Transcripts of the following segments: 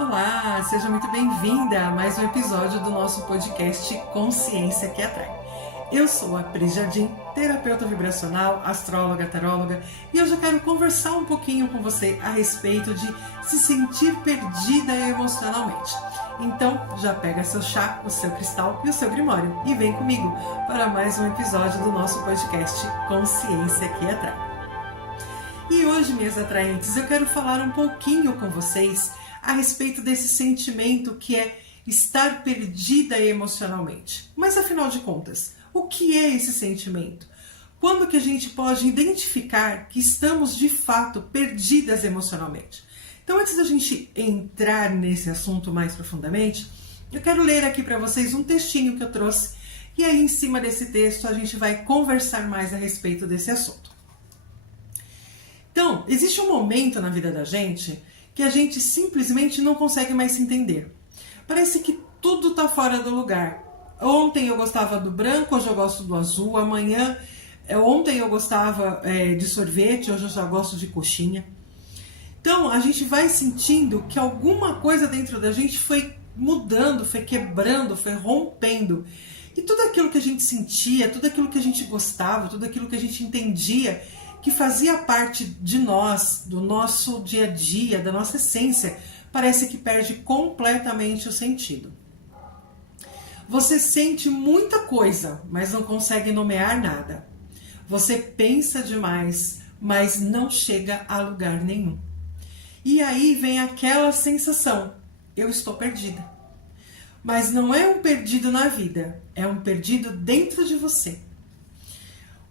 Olá, seja muito bem-vinda a mais um episódio do nosso podcast Consciência que Atrai. Eu sou a Pris Jardim, terapeuta vibracional, astróloga, taróloga, e hoje eu quero conversar um pouquinho com você a respeito de se sentir perdida emocionalmente. Então, já pega seu chá, o seu cristal e o seu grimório e vem comigo para mais um episódio do nosso podcast Consciência que Atrai. E hoje, minhas atraentes, eu quero falar um pouquinho com vocês a respeito desse sentimento que é estar perdida emocionalmente. Mas afinal de contas, o que é esse sentimento? Quando que a gente pode identificar que estamos de fato perdidas emocionalmente? Então, antes da gente entrar nesse assunto mais profundamente, eu quero ler aqui para vocês um textinho que eu trouxe e aí em cima desse texto a gente vai conversar mais a respeito desse assunto. Então, existe um momento na vida da gente que a gente simplesmente não consegue mais se entender. Parece que tudo está fora do lugar. Ontem eu gostava do branco, hoje eu gosto do azul. Ontem eu gostava de sorvete, hoje eu já gosto de coxinha. Então a gente vai sentindo que alguma coisa dentro da gente foi mudando, foi quebrando, foi rompendo. E tudo aquilo que a gente sentia, tudo aquilo que a gente gostava, tudo aquilo que a gente entendia, que fazia parte de nós, do nosso dia a dia, da nossa essência, parece que perde completamente o sentido. Você sente muita coisa, mas não consegue nomear nada. Você pensa demais, mas não chega a lugar nenhum. E aí vem aquela sensação, eu estou perdida. Mas não é um perdido na vida, é um perdido dentro de você.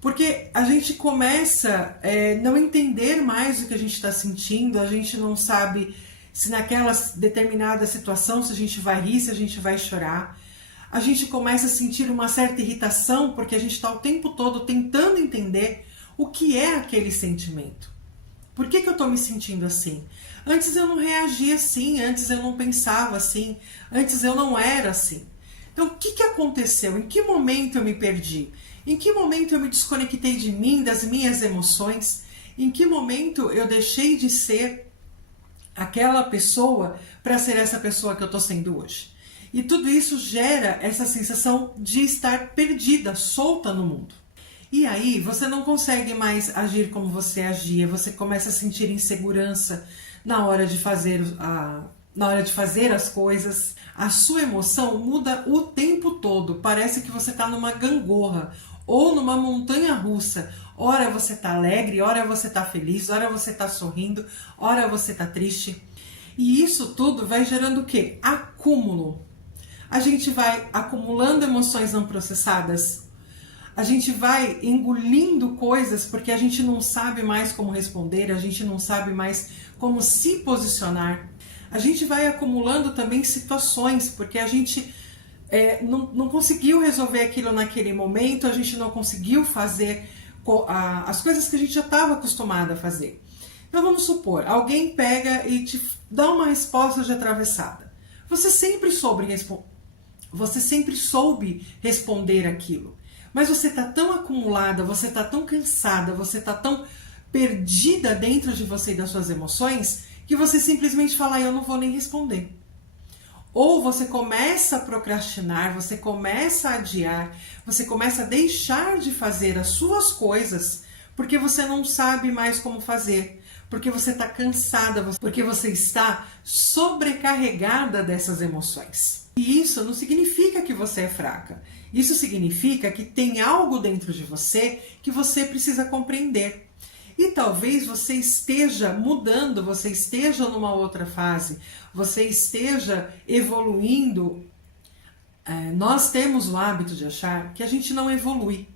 Porque a gente começa a não entender mais o que a gente está sentindo, a gente não sabe se naquela determinada situação, se a gente vai rir, se a gente vai chorar. A gente começa a sentir uma certa irritação, porque a gente está o tempo todo tentando entender o que é aquele sentimento. Por que eu estou me sentindo assim? Antes eu não reagia assim, antes eu não pensava assim, antes eu não era assim. Então o que aconteceu? Em que momento eu me perdi? Em que momento eu me desconectei de mim, das minhas emoções? Em que momento eu deixei de ser aquela pessoa para ser essa pessoa que eu estou sendo hoje? E tudo isso gera essa sensação de estar perdida, solta no mundo. E aí você não consegue mais agir como você agia, você começa a sentir insegurança na hora de fazer as coisas. A sua emoção muda o tempo todo, parece que você está numa gangorra ou numa montanha russa. Ora você está alegre, ora você está feliz, ora você está sorrindo, ora você está triste. E isso tudo vai gerando o quê? Acúmulo. A gente vai acumulando emoções não processadas, a gente vai engolindo coisas porque a gente não sabe mais como responder, a gente não sabe mais como se posicionar. A gente vai acumulando também situações porque a gente não conseguiu resolver aquilo naquele momento, a gente não conseguiu fazer as coisas que a gente já estava acostumado a fazer. Então vamos supor, alguém pega e te dá uma resposta de atravessada. Você sempre soube responder aquilo, mas você está tão acumulada, você está tão cansada, você está tão perdida dentro de você e das suas emoções, que você simplesmente fala, eu não vou nem responder. Ou você começa a procrastinar, você começa a adiar, você começa a deixar de fazer as suas coisas, porque você não sabe mais como fazer, porque você está cansada, porque você está sobrecarregada dessas emoções. E isso não significa que você é fraca. Isso significa que tem algo dentro de você que você precisa compreender. E talvez você esteja mudando, você esteja numa outra fase, você esteja evoluindo. Nós temos o hábito de achar que a gente não evolui,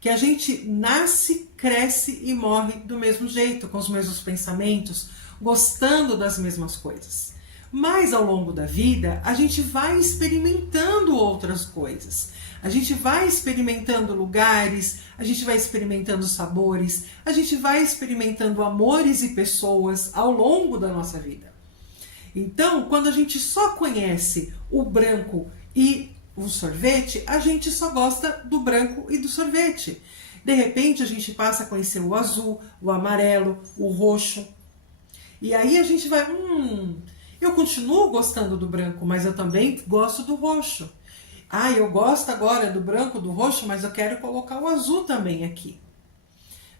que a gente nasce, cresce e morre do mesmo jeito, com os mesmos pensamentos, gostando das mesmas coisas. Mas ao longo da vida, a gente vai experimentando outras coisas. A gente vai experimentando lugares, a gente vai experimentando sabores, a gente vai experimentando amores e pessoas ao longo da nossa vida. Então, quando a gente só conhece o branco e o sorvete, a gente só gosta do branco e do sorvete. De repente, a gente passa a conhecer o azul, o amarelo, o roxo. E aí a gente vai, Eu continuo gostando do branco, mas eu também gosto do roxo. Ah, eu gosto agora do branco, do roxo, mas eu quero colocar o azul também aqui.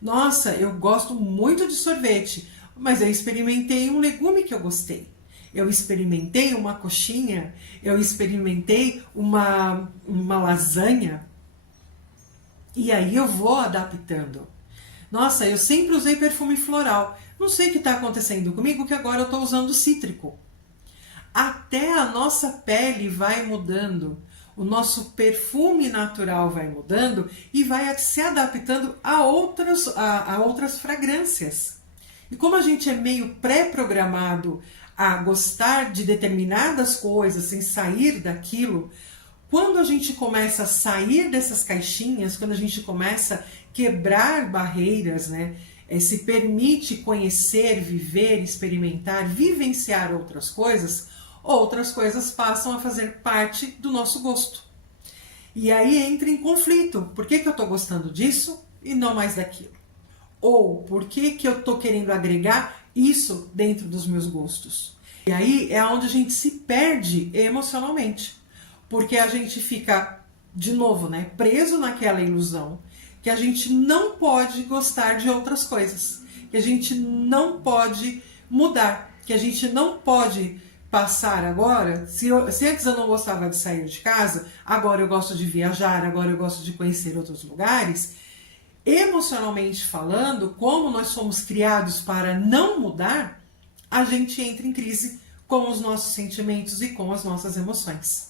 Nossa, eu gosto muito de sorvete, mas eu experimentei um legume que eu gostei. Eu experimentei uma coxinha, eu experimentei uma lasanha. E aí eu vou adaptando. Nossa, eu sempre usei perfume floral. Não sei o que está acontecendo comigo, que agora eu estou usando cítrico. Até a nossa pele vai mudando. O nosso perfume natural vai mudando e vai se adaptando a outras fragrâncias. E como a gente é meio pré-programado a gostar de determinadas coisas sem sair daquilo, quando a gente começa a sair dessas caixinhas, quando a gente começa a quebrar barreiras, né, se permite conhecer, viver, experimentar, vivenciar outras coisas passam a fazer parte do nosso gosto. E aí entra em conflito. Por que eu estou gostando disso e não mais daquilo? Ou por que eu estou querendo agregar isso dentro dos meus gostos? E aí é onde a gente se perde emocionalmente. Porque a gente fica, de novo, né, preso naquela ilusão que a gente não pode gostar de outras coisas, que a gente não pode mudar, que a gente não pode passar agora. Se antes eu não gostava de sair de casa, agora eu gosto de viajar, agora eu gosto de conhecer outros lugares. Emocionalmente falando, como nós somos criados para não mudar, a gente entra em crise com os nossos sentimentos e com as nossas emoções.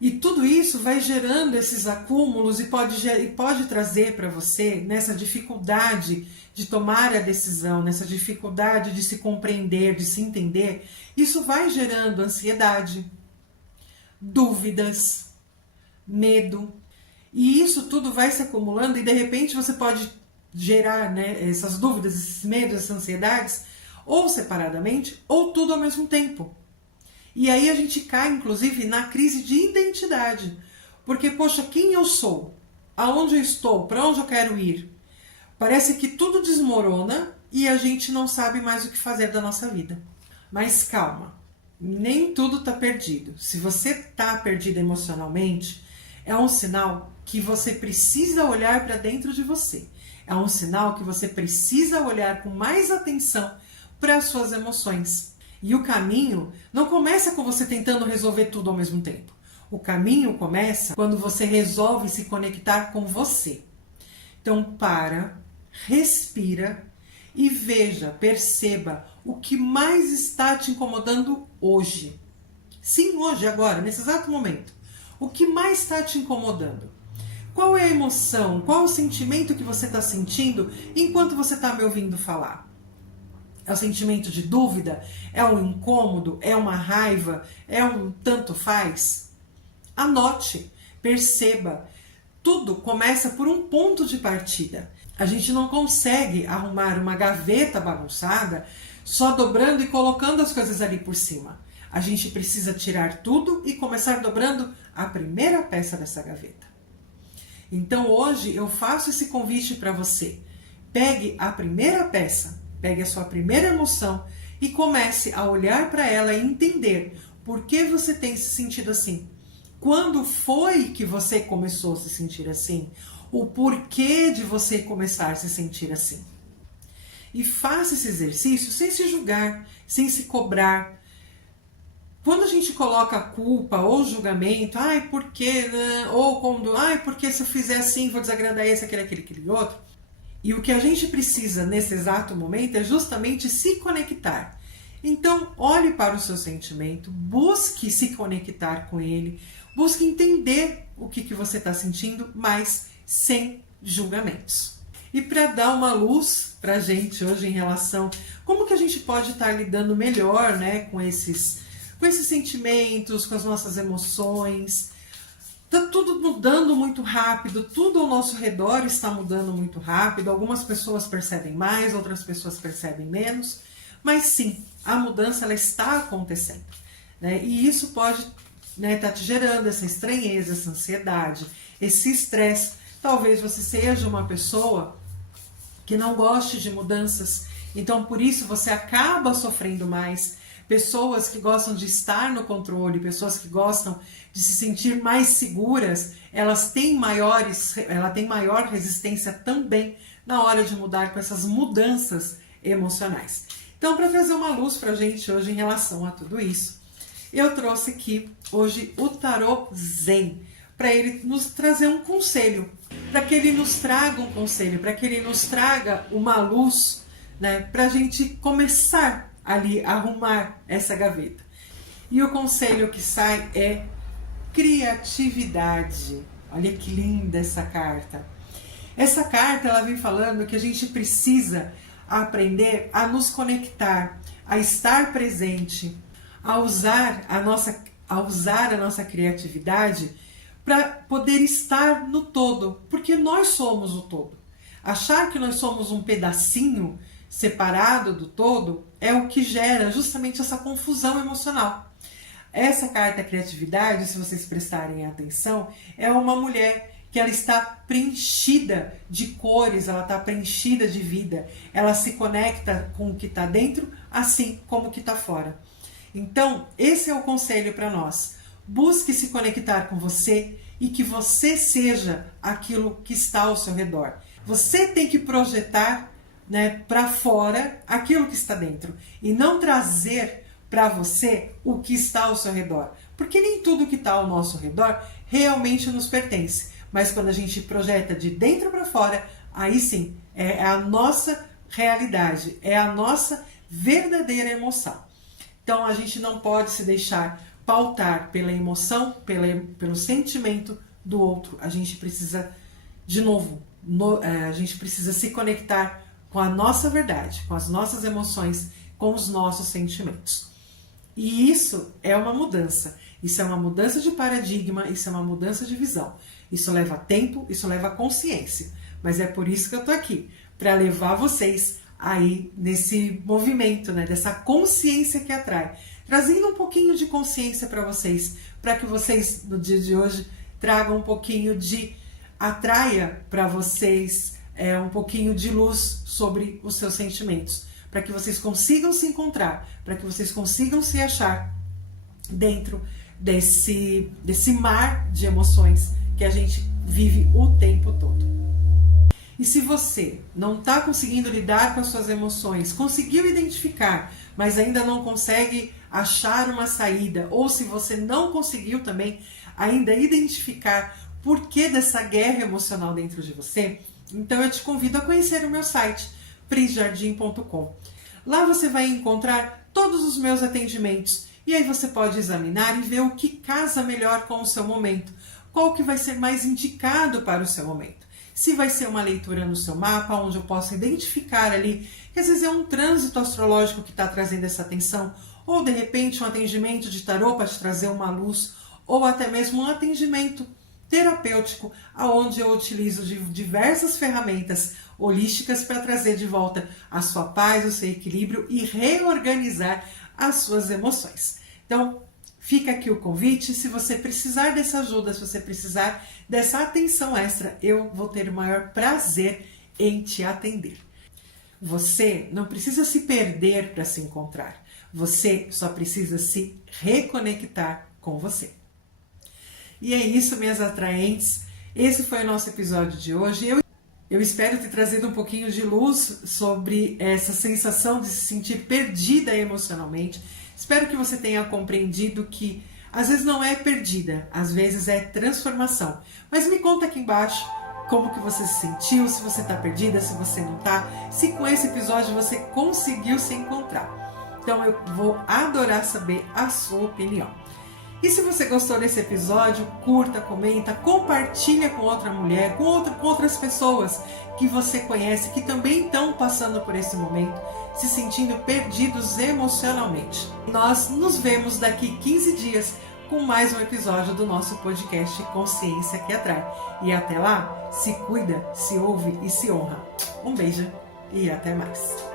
E tudo isso vai gerando esses acúmulos e pode trazer para você, nessa dificuldade de tomar a decisão, nessa dificuldade de se compreender, de se entender, isso vai gerando ansiedade, dúvidas, medo. E isso tudo vai se acumulando e de repente você pode gerar, né, essas dúvidas, esses medos, essas ansiedades, ou separadamente, ou tudo ao mesmo tempo. E aí a gente cai, inclusive, na crise de identidade. Porque, poxa, quem eu sou? Aonde eu estou? Para onde eu quero ir? Parece que tudo desmorona e a gente não sabe mais o que fazer da nossa vida. Mas calma, nem tudo está perdido. Se você está perdido emocionalmente, é um sinal que você precisa olhar para dentro de você. É um sinal que você precisa olhar com mais atenção para as suas emoções. E o caminho não começa com você tentando resolver tudo ao mesmo tempo. O caminho começa quando você resolve se conectar com você. Então para, respira e veja, perceba o que mais está te incomodando hoje. Sim, hoje, agora, nesse exato momento. O que mais está te incomodando? Qual é a emoção, qual o sentimento que você está sentindo enquanto você está me ouvindo falar? É o sentimento de dúvida? É um incômodo? É uma raiva? É um tanto faz? Anote, perceba. Tudo começa por um ponto de partida. A gente não consegue arrumar uma gaveta bagunçada só dobrando e colocando as coisas ali por cima. A gente precisa tirar tudo e começar dobrando a primeira peça dessa gaveta. Então hoje eu faço esse convite para você. Pegue a primeira peça, pegue a sua primeira emoção e comece a olhar para ela e entender por que você tem se sentido assim. Quando foi que você começou a se sentir assim? O porquê de você começar a se sentir assim? E faça esse exercício sem se julgar, sem se cobrar. Quando a gente coloca a culpa ou julgamento, ai, por quê, né? Ou quando, ai, porque se eu fizer assim vou desagradar esse, aquele outro. E o que a gente precisa nesse exato momento é justamente se conectar. Então, olhe para o seu sentimento, busque se conectar com ele, busque entender o que você está sentindo, mas sem julgamentos. E para dar uma luz para a gente hoje em relação a como que a gente pode estar lidando melhor, né, com esses sentimentos, com as nossas emoções. Está tudo mudando muito rápido, tudo ao nosso redor está mudando muito rápido. Algumas pessoas percebem mais, outras pessoas percebem menos. Mas sim, a mudança ela está acontecendo. Né? E isso pode estar te gerando essa estranheza, essa ansiedade, esse estresse. Talvez você seja uma pessoa que não goste de mudanças, então por isso você acaba sofrendo mais, pessoas que gostam de estar no controle, pessoas que gostam de se sentir mais seguras, ela tem maior resistência também na hora de mudar com essas mudanças emocionais. Então, para trazer uma luz para a gente hoje em relação a tudo isso, eu trouxe aqui hoje o Tarô Zen, para ele nos trazer um conselho, para que ele nos traga um conselho, para que ele nos traga uma luz, né, para a gente começar ali a arrumar essa gaveta. E o conselho que sai é criatividade. Olha que linda essa carta. Essa carta ela vem falando que a gente precisa aprender a nos conectar, a estar presente, a usar a nossa criatividade para poder estar no todo, porque nós somos o todo. Achar que nós somos um pedacinho separado do todo é o que gera justamente essa confusão emocional. Essa carta criatividade, se vocês prestarem atenção, é uma mulher que ela está preenchida de cores, ela está preenchida de vida, ela se conecta com o que está dentro, assim como o que está fora. Então, esse é o conselho para nós. Busque se conectar com você e que você seja aquilo que está ao seu redor. Você tem que projetar, né, para fora aquilo que está dentro e não trazer para você o que está ao seu redor. Porque nem tudo que está ao nosso redor realmente nos pertence. Mas quando a gente projeta de dentro para fora, aí sim, é a nossa realidade, é a nossa verdadeira emoção. Então a gente não pode se deixar pautar pela emoção, pelo sentimento do outro. A gente precisa, de novo, a gente precisa se conectar com a nossa verdade, com as nossas emoções, com os nossos sentimentos. E isso é uma mudança. Isso é uma mudança de paradigma, isso é uma mudança de visão. Isso leva tempo, isso leva consciência. Mas é por isso que eu tô aqui, para levar vocês aí nesse movimento, né, dessa consciência que atrai. Trazendo um pouquinho de consciência para vocês, para que vocês, no dia de hoje, tragam um pouquinho de... atraia para vocês um pouquinho de luz sobre os seus sentimentos. Para que vocês consigam se encontrar, para que vocês consigam se achar dentro desse mar de emoções que a gente vive o tempo todo. E se você não está conseguindo lidar com as suas emoções, conseguiu identificar, mas ainda não consegue achar uma saída, ou se você não conseguiu também ainda identificar por que dessa guerra emocional dentro de você, então eu te convido a conhecer o meu site, prisjardim.com. Lá você vai encontrar todos os meus atendimentos e aí você pode examinar e ver o que casa melhor com o seu momento, qual que vai ser mais indicado para o seu momento. Se vai ser uma leitura no seu mapa, onde eu posso identificar ali que às vezes é um trânsito astrológico que está trazendo essa atenção, ou de repente um atendimento de tarô para te trazer uma luz, ou até mesmo um atendimento terapêutico, onde eu utilizo de diversas ferramentas holísticas para trazer de volta a sua paz, o seu equilíbrio e reorganizar as suas emoções. Então, fica aqui o convite. Se você precisar dessa ajuda, se você precisar dessa atenção extra, eu vou ter o maior prazer em te atender. Você não precisa se perder para se encontrar. Você só precisa se reconectar com você. E é isso, minhas atraentes. Esse foi o nosso episódio de hoje. Eu espero ter trazido um pouquinho de luz sobre essa sensação de se sentir perdida emocionalmente. Espero que você tenha compreendido que às vezes não é perdida, às vezes é transformação. Mas me conta aqui embaixo como que você se sentiu, se você está perdida, se você não está, se com esse episódio você conseguiu se encontrar. Então eu vou adorar saber a sua opinião. E se você gostou desse episódio, curta, comenta, compartilha com outra mulher, com outras pessoas que você conhece, que também estão passando por esse momento, se sentindo perdidos emocionalmente. Nós nos vemos daqui 15 dias com mais um episódio do nosso podcast Consciência que Atrai. E até lá, se cuida, se ouve e se honra. Um beijo e até mais.